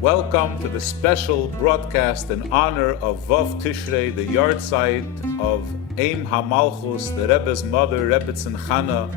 Welcome to the special broadcast in honor of Vav Tishrei, the yahrzeit of Eim HaMalchus, the Rebbe's mother, Rebbitzen Chana,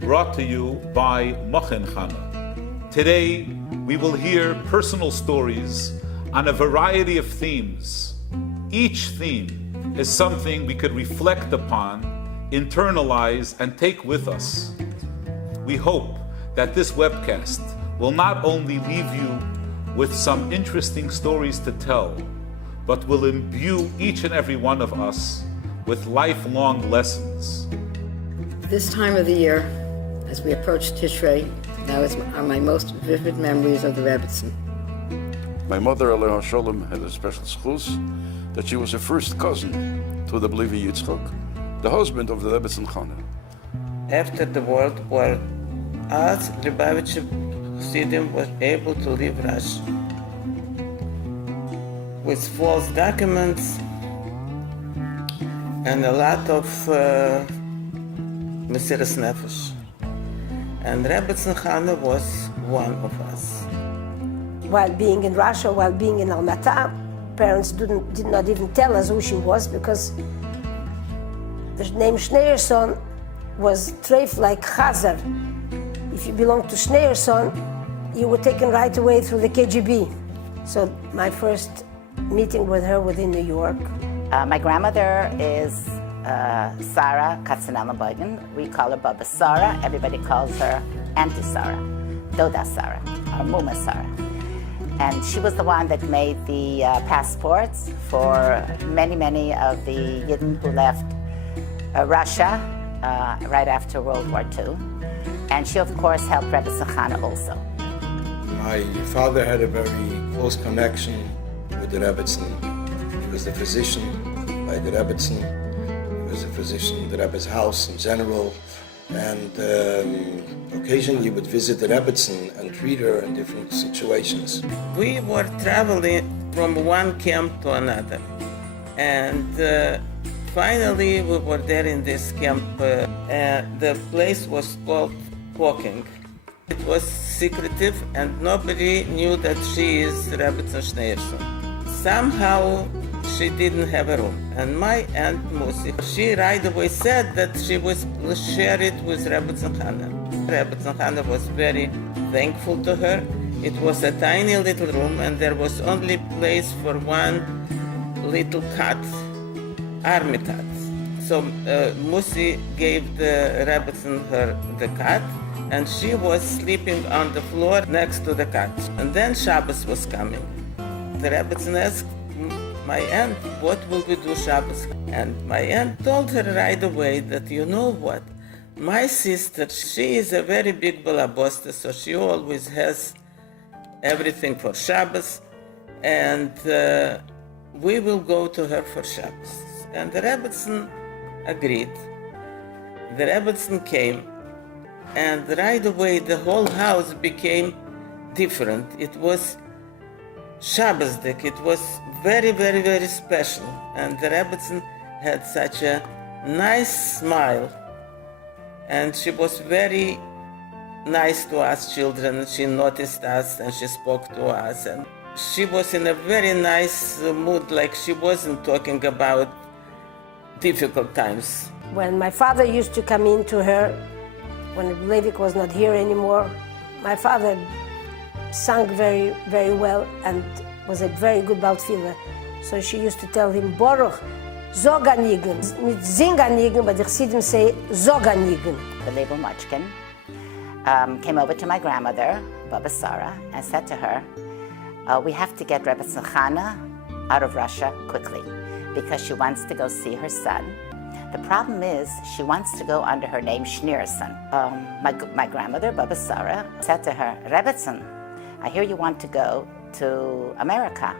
brought to you by Rebbitzen Chana. Today, we will hear personal stories on a variety of themes. Each theme is something we could reflect upon, internalize, and take with us. We hope that this webcast will not only leave you with some interesting stories to tell, but will imbue each and every one of us with lifelong lessons. This time of the year, as we approach Tishrei, now are my most vivid memories of the Rebbitzen. My mother, Aleh Sholem, had a special schus that she was a first cousin to the believer Yitzchok, the husband of the Rebbitzen Chana. After the World War, us, Rebbitzen Chassidim, was able to leave Russia with false documents and a lot of Mesiras Nefesh. And Rebbitzen Chana was one of us. While being in Russia, while being in Almaty, parents did not even tell us who she was because the name Schneerson was treif like Chazar. If you belonged to Schneerson, you were taken right away through the KGB. So my first meeting with her was in New York. My grandmother is Sarah Katzenellenbogen. We call her Baba Sarah. Everybody calls her Auntie Sarah, Doda Sarah, or Muma Sarah. And she was the one that made the passports for many of the Yidden who left Russia right after World War II. And she, of course, helped Rebbitzen Chana also. My father had a very close connection with the Rebbitzen. He was the physician by the Rebbitzen. He was a physician in the Rebbe's house in general. And occasionally would visit the Rebbitzen and treat her in different situations. We were traveling from one camp to another. And finally, we were there in this camp. The place was called Walking. It was secretive and nobody knew that she is Rebbitzen Schneerson. Somehow, she didn't have a room. And my Aunt Musi, she right away said that she was share it with Rebbitzen Chana. Rebbitzen Chana was very thankful to her. It was a tiny little room and there was only place for one little cat, army cat. So Musi gave the Rebbitzen her the cat and she was sleeping on the floor next to the cat. And then Shabbos was coming. The Rebbitzen asked my aunt, what will we do Shabbos? And my aunt told her right away that, you know what, my sister, she is a very big balabosta, so she always has everything for Shabbos, and we will go to her for Shabbos. And the Rebbitzen agreed. The Rebbitzen came, and right away the whole house became different. It was Shabbosdik. It was very special. And the Rebbitzen had such a nice smile. And she was very nice to us children. She noticed us and she spoke to us. And she was in a very nice mood, like she wasn't talking about difficult times. When my father used to come in to her, when Levik was not here anymore, my father sang very well and was a very good Baltfila. So she used to tell him, Boruch, Zoganigen, not Zinganigen, but the Chassidim say Zoganigen. The Levi Mochkin came over to my grandmother, Baba Sarah, and said to her, we have to get Rebbitzen Chana out of Russia quickly because she wants to go see her son. The problem is she wants to go under her name Schneerson. My grandmother, Baba Sarah, said to her, Rebbitzen, I hear you want to go to America.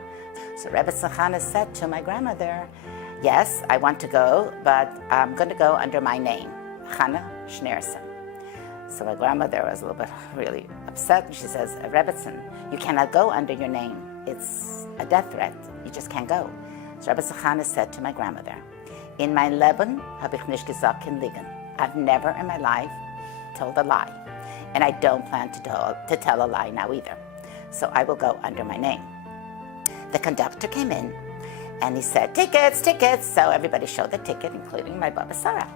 So Rebbitzen Chana said to my grandmother, yes, I want to go, but I'm going to go under my name, Chana Schneerson. So my grandmother was a little bit really upset. She says, Rebbitzen, you cannot go under your name. It's a death threat. You just can't go. So Rebbitzen Chana said to my grandmother, in my Leben habe ich nicht gesagt kein Liegen. I've never in my life told a lie. And I don't plan to tell a lie now either. so I will go under my name. The conductor came in and he said, tickets, tickets. So everybody showed the ticket, including my Baba Sarah.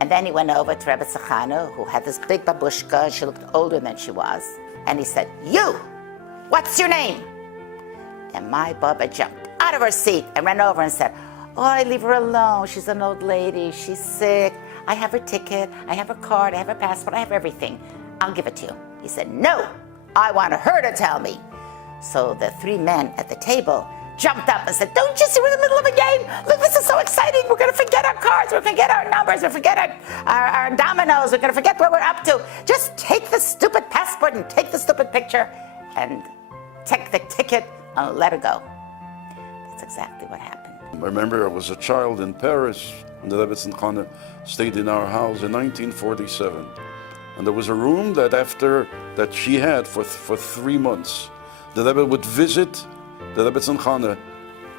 And then he went over to Rebbitzen Chana, who had this big babushka. She looked older than she was. And he said, you, what's your name? And my Baba jumped out of her seat and ran over and said, oh, leave her alone. She's an old lady. She's sick. I have her ticket. I have her card. I have her passport. I have everything. I'll give it to you. He said, no, I want her to tell me. So the three men at the table jumped up and said, don't you see we're in the middle of a game? Look, this is so exciting. We're going to forget our cards. We're going to forget our numbers. We'll forget our dominoes. We're going to forget where we're up to. Just take the stupid passport and take the stupid picture and take the ticket and let her go. That's exactly what happened. I remember I was a child in Paris when the Rebbitzen Chana stayed in our house in 1947. And there was a room that she had for 3 months. The Rebbe would visit the Rebbitzen Chana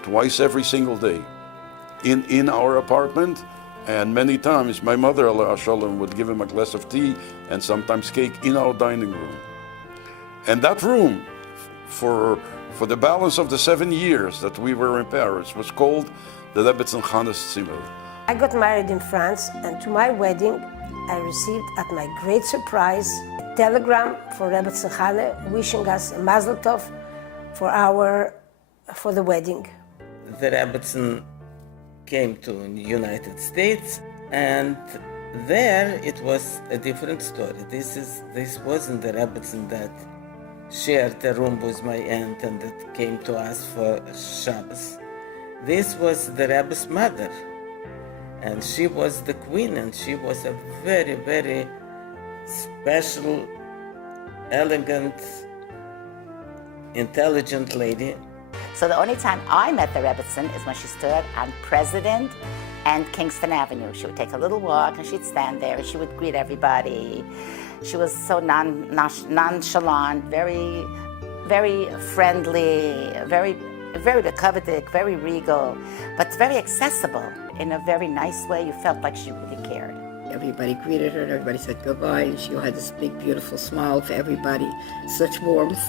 twice every single day in our apartment, and many times my mother, Allah Shalom, would give him a glass of tea and sometimes cake in our dining room. And that room, for the balance of the 7 years that we were in Paris, was called the Rebbitzen Chana's Zimmer. I got married in France, and to my wedding, I received, at my great surprise, a telegram for Rebbitzen Chana wishing us a Mazel Tov for the wedding. The Rebbitzen came to the United States, and there it was a different story. This wasn't the Rebbitzen that shared the room with my aunt and that came to us for Shabbos. This was the Rebbe's mother, and she was the queen, and she was a very, very special, elegant, intelligent lady. So the only time I met the Rebbitzen is when she stood on President and Kingston Avenue. She would take a little walk and she'd stand there and she would greet everybody. She was so nonchalant, very, very friendly, very bekavadik, very regal, but very accessible in a very nice way. You felt like she really cared. Everybody greeted her, and everybody said goodbye, and she had this big, beautiful smile for everybody, such warmth.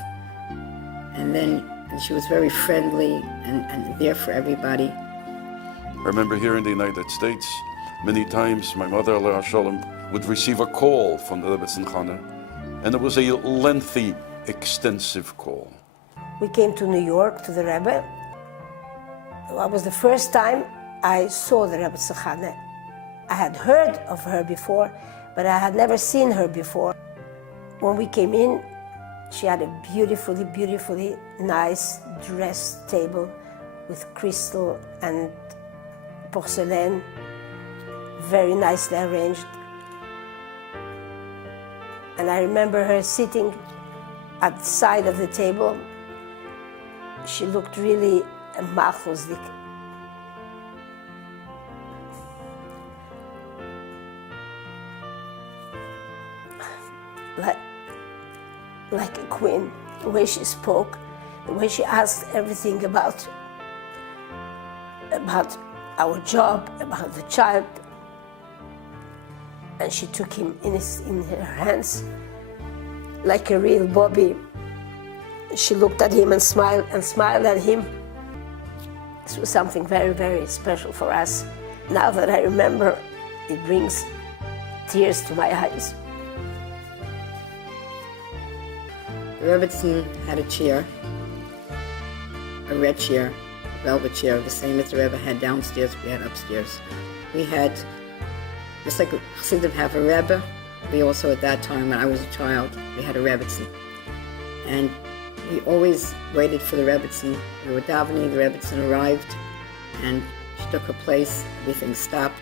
And then she was very friendly and there for everybody. I remember here in the United States, many times my mother, Allah Shalom, would receive a call from the Rebbitzen Chana, and it was a lengthy, extensive call. We came to New York to the Rebbe. It was the first time I saw the Rebbitzen Chana. I had heard of her before, but I had never seen her before. When we came in, she had a beautifully, beautifully nice dress table with crystal and porcelain, very nicely arranged. And I remember her sitting at the side of the table. She looked really malchusdik. Like a queen, the way she spoke, the way she asked everything about our job, about the child. And she took him in her hands like a real Bobby. She looked at him and smiled at him. This was something very, very special for us. Now that I remember, it brings tears to my eyes. The Rebbitzen had a chair, a red chair, a velvet chair, the same as the Rebbe had downstairs, we had upstairs. We had, just like Chassidim have a Rebbe, we also at that time, when I was a child, we had a Rebbitzen. And we always waited for the Rebbitzen. We were davening, the Rebbitzen arrived, and she took her place, everything stopped.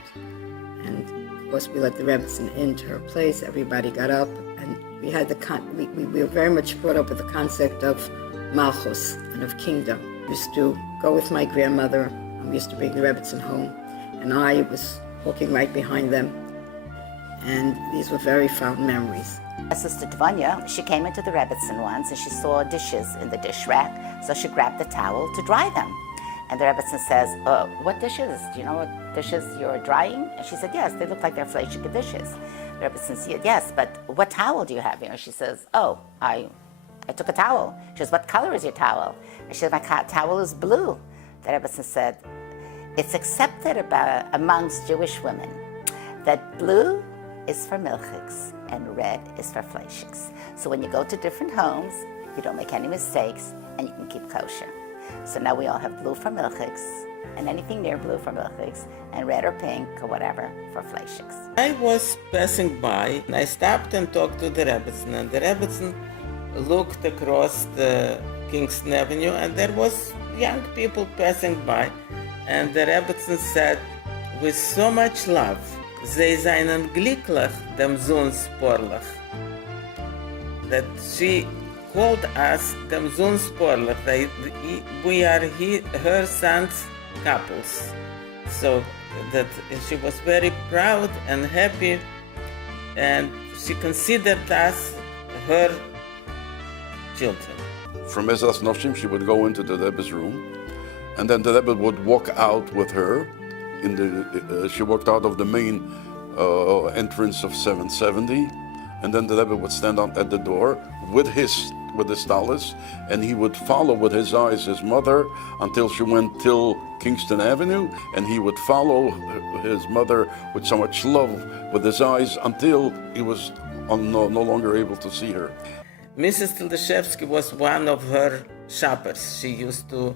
And of course we let the Rebbitzen into her place, everybody got up, and we had we were very much brought up with the concept of Malchus and of kingdom. We used to go with my grandmother, and we used to bring the Rebbitzen home, and I was walking right behind them. And these were very fond memories. Sister Tvanya, she came into the Rebbitzen once and she saw dishes in the dish rack, so she grabbed the towel to dry them. And the Rebbitzen says, what dishes? Do you know what dishes you're drying? And she said, yes, they look like they're fleshika dishes. The Rebbitzen said, yes, but what towel do you have here? And she says, I I took a towel. She goes, what color is your towel? I said, my towel is blue. The Rebbitzin said, it's accepted amongst Jewish women that blue is for milchiks and red is for fleishiks. So when you go to different homes, you don't make any mistakes and you can keep kosher. So now we all have blue for milchiks and anything near blue for milchiks and red or pink or whatever for fleishiks. I was passing by and I stopped and talked to the Rebbitzin, and the Rebbitzin looked across the Kingston Avenue and there was young people passing by, and the Rebbitzin said with so much love, "Sie seien glücklich, dem Sohn sporlich." That she called us dem Sohn sporlich. We are her son's couples. So that she was very proud and happy, and she considered us her children. From Ezras Noshim, she would go into the Rebbe's room, and then the Rebbe would walk out with her. She walked out of the main entrance of 770, and then the Rebbe would stand at the door with his talis, and he would follow with his eyes his mother until she went till Kingston Avenue, and he would follow his mother with so much love with his eyes until he was no longer able to see her. Mrs. Tildashevsky was one of her shoppers. She used to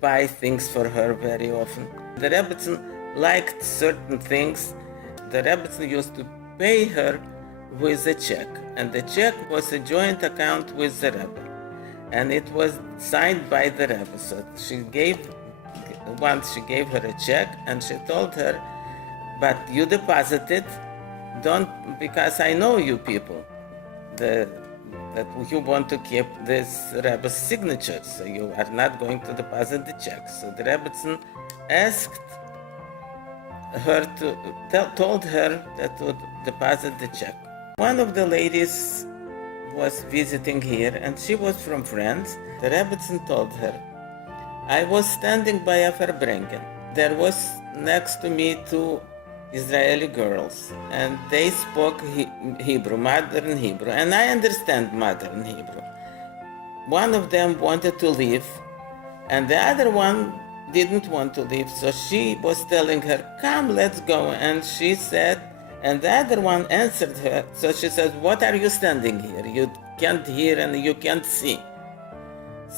buy things for her very often. The Rebbitzin liked certain things. The Rebbitzin used to pay her with a check, and the check was a joint account with the Rebbe, and it was signed by the Rebbe. So once she gave her a check, and she told her, "But you deposit it, because I know you people, that you want to keep this Rebbe's signature, so you are not going to deposit the check." So the Rebbitzin asked her told her that to deposit the check. One of the ladies was visiting here, and she was from France. The Rebbitzin told her, "I was standing by a Verbringen. There was next to me two Israeli girls, and they spoke Hebrew, modern Hebrew, and I understand modern Hebrew. One of them wanted to leave, and the other one didn't want to leave, so she was telling her, 'Come, let's go,' and she said, and the other one answered her, so she said, 'What are you standing here? You can't hear and you can't see.'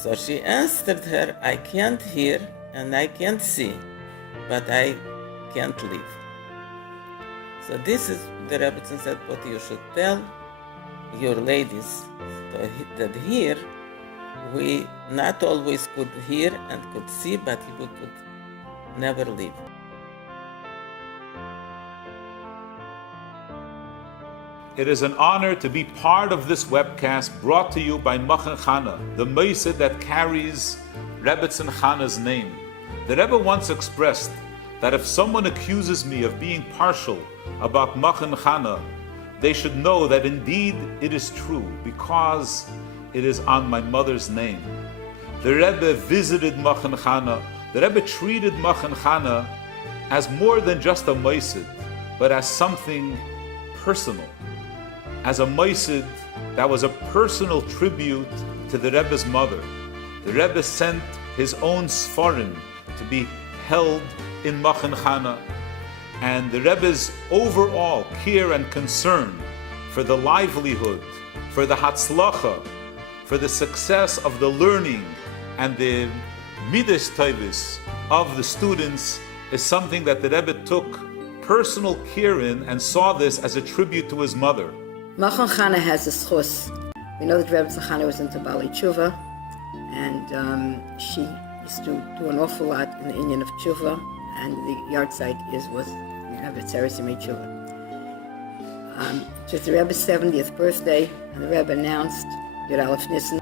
So she answered her, 'I can't hear and I can't see, but I can't leave.' So this is, the Rebbitzin said, what you should tell your ladies, that here we not always could hear and could see, but we could never leave." It is an honor to be part of this webcast brought to you by Rebbitzen Chana, the Mossad that carries Rebbitzen Chana's name. The Rebbe once expressed that if someone accuses me of being partial about Rebbitzen Chana, they should know that indeed it is true, because it is on my mother's name. The Rebbe visited Rebbitzen Chana. The Rebbe treated Rebbitzen Chana as more than just a Mossad, but as something personal, as a Mossad that was a personal tribute to the Rebbe's mother. The Rebbe sent his own Sfarim to be held in Rebbitzen Chana, and the Rebbe's overall care and concern for the livelihood, for the Hatzlacha, for the success of the learning and the Midas Tovis of the students is something that the Rebbe took personal care in and saw this as a tribute to his mother. Rebbitzen Chana has a schus. We know that Rebbitzen Chana was into Bali Tshuva, and she used to do an awful lot in the Inyan of Tshuva, and the yard site was Rebbe Tzeres Yemei Tshuva. It was the Rebbe's 70th birthday, and the Rebbe announced Yud Aleph Nissen.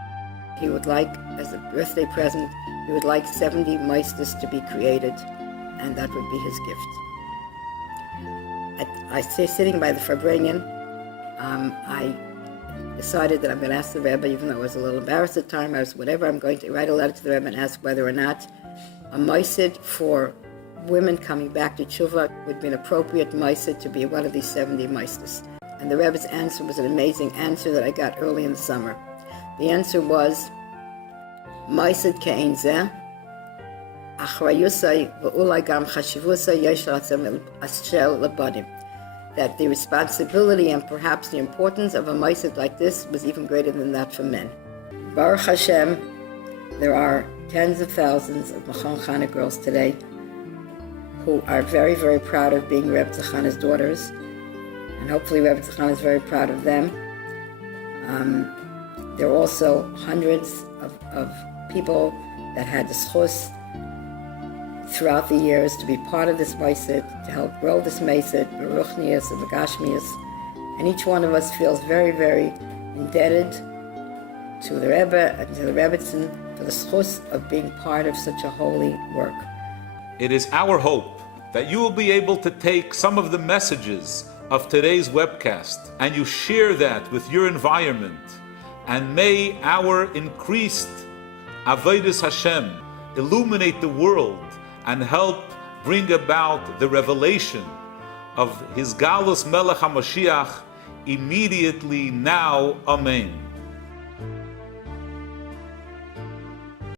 He would like, as a birthday present, he would like 70 meisters to be created, and that would be his gift. I stay sitting by the Farbrengen. I decided that I'm going to ask the Rebbe, even though I was a little embarrassed at the time, I'm going to write a letter to the Rebbe and ask whether or not a Mossad for women coming back to Tshuva would be an appropriate Mossad to be one of these 70 meisters. And the Rebbe's answer was an amazing answer that I got early in the summer. The answer was, Ma'aseh ke'ein zeh, achrayusai v'ulai gam chashivusai yesh ratzon ashel lebanim. That the responsibility and perhaps the importance of a ma'aseh like this was even greater than that for men. Baruch Hashem, there are tens of thousands of Machon Chana girls today who are very, very proud of being Rebbitzen Chana's daughters, and hopefully Rebbitzen Chana is very proud of them. There are also hundreds of people that had the schus throughout the years to be part of this ma'aseh, to help grow this ma'aseh, the ruchnius and the gashmius, and each one of us feels very, very indebted to the Rebbe and to the Rebbitzen for the schus of being part of such a holy work. It is our hope that you will be able to take some of the messages of today's webcast and you share that with your environment, and may our increased avodas Hashem illuminate the world and help bring about the revelation of His Galus Melech HaMashiach immediately now. Amen.